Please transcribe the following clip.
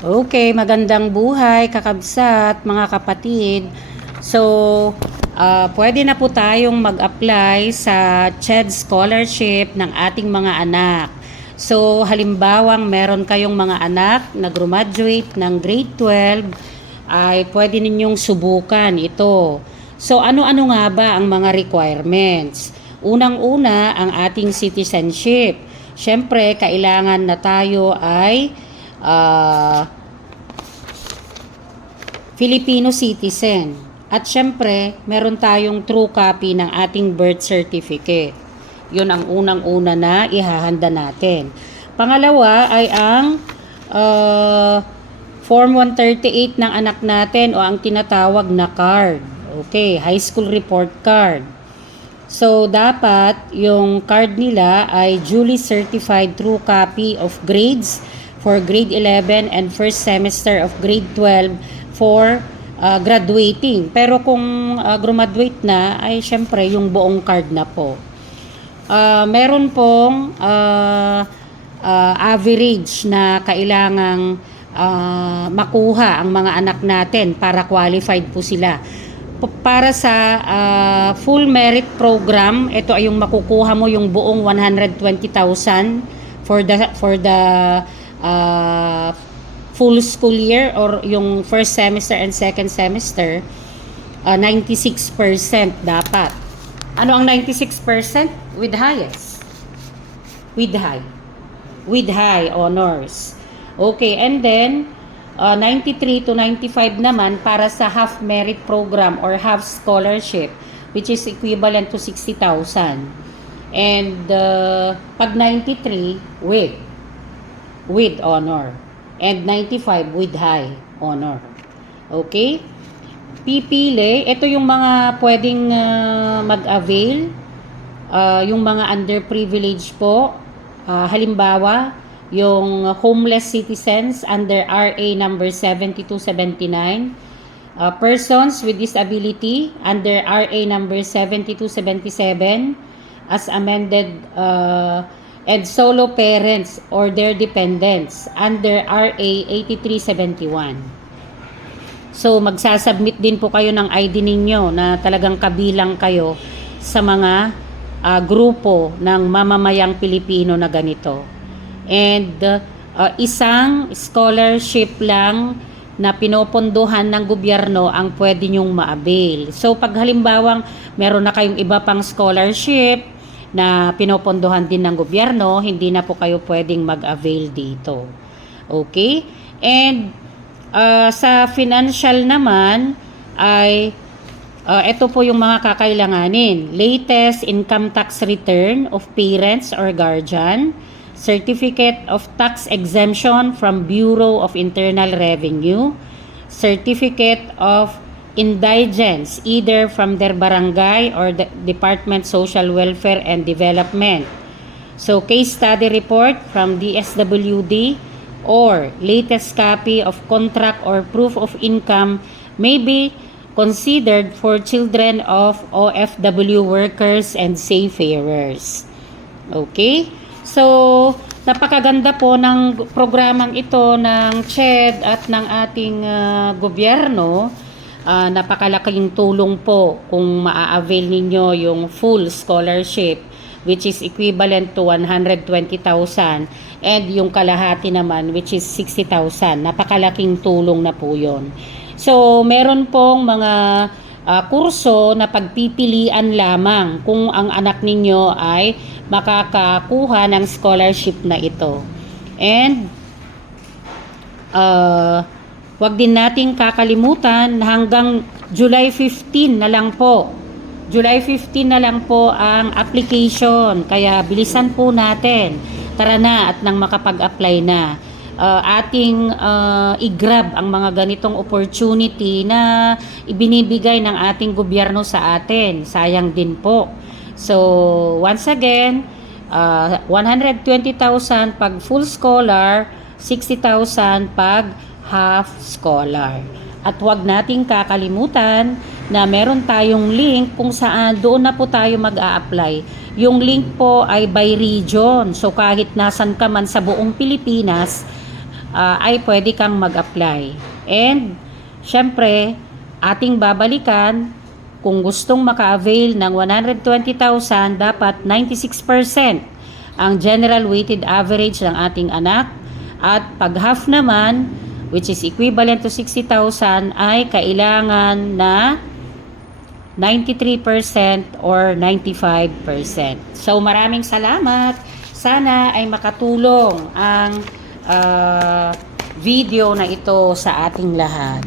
Okay, magandang buhay, kakabsat, mga kapatid. So, pwede na po tayong mag-apply sa CHED Scholarship ng ating mga anak. So, halimbawang meron kayong mga anak na graduate ng grade 12, ay pwede ninyong subukan ito. So, ano-ano nga ba ang mga requirements? Unang-una, ang ating citizenship. Siyempre, kailangan na tayo ay Filipino citizen. At syempre, meron tayong true copy ng ating birth certificate. Yun ang unang-una na ihahanda natin. Pangalawa ay ang Form 138 ng anak natin o ang tinatawag na card. Okay, high school report card. So, dapat yung card nila ay duly certified true copy of grades for grade 11 and first semester of grade 12 for graduating. Pero kung graduate na, ay syempre yung buong card na po. Meron pong average na kailangang makuha ang mga anak natin para qualified po sila. Para sa full merit program, ito ay yung makukuha mo yung buong 120,000 for the full school year or yung first semester and second semester. 96% dapat. Ano ang 96%? With highest. With high honors. Okay, and then 93 to 95 naman para sa half merit program or half scholarship, which is equivalent to 60,000. And pag 93 with honor and 95 with high honor. Okay? Pipili, ito yung mga pwedeng mag-avail, yung mga underprivileged po. Halimbawa, yung homeless citizens under RA number 7279, persons with disability under RA number 7277 as amended, and solo parents or their dependents under RA 8371. So magsasubmit din po kayo ng ID ninyo na talagang kabilang kayo sa mga grupo ng mamamayang Pilipino na ganito. And isang scholarship lang na pinopondohan ng gobyerno ang pwede nyong ma-avail. So pag halimbawang meron na kayong iba pang scholarship na pinopondohan din ng gobyerno, hindi na po kayo pwedeng mag-avail dito. Okay? And sa financial naman ay ito po yung mga kakailanganin. Latest income tax return of parents or guardian, Certificate of Tax Exemption from Bureau of Internal Revenue, Certificate of Indigence either from their barangay or the Department Social Welfare and Development. So, case study report from DSWD or latest copy of contract or proof of income may be considered for children of OFW workers and seafarers. Okay? So, napakaganda po ng programang ito ng CHED at ng ating gobyerno. Napakalaking tulong po kung maa-avail ninyo yung full scholarship, which is equivalent to 120,000, and yung kalahati naman which is 60,000. Napakalaking tulong na po yun. So, meron pong mga kurso na pagpipilian lamang kung ang anak ninyo ay makakakuha ng scholarship na ito. And wag din nating kakalimutan hanggang July 15 na lang po. July 15 na lang po ang application. Kaya bilisan po natin. Tara na at nang makapag-apply na. Ating i-grab ang mga ganitong opportunity na ibinibigay ng ating gobyerno sa atin. Sayang din po. So, once again, 120,000 pag full scholar, 60,000 pag half scholar. At huwag nating kakalimutan na meron tayong link kung saan doon na po tayo mag-a-apply. Yung link po ay by region. So kahit nasan ka man sa buong Pilipinas, ay pwede kang mag-apply. And, syempre, ating babalikan, kung gustong maka-avail ng 120,000, dapat 96% ang general weighted average ng ating anak. At pag half naman, which is equivalent to 60,000, ay kailangan na 93% or 95%. So, maraming salamat. Sana ay makatulong ang video na ito sa ating lahat.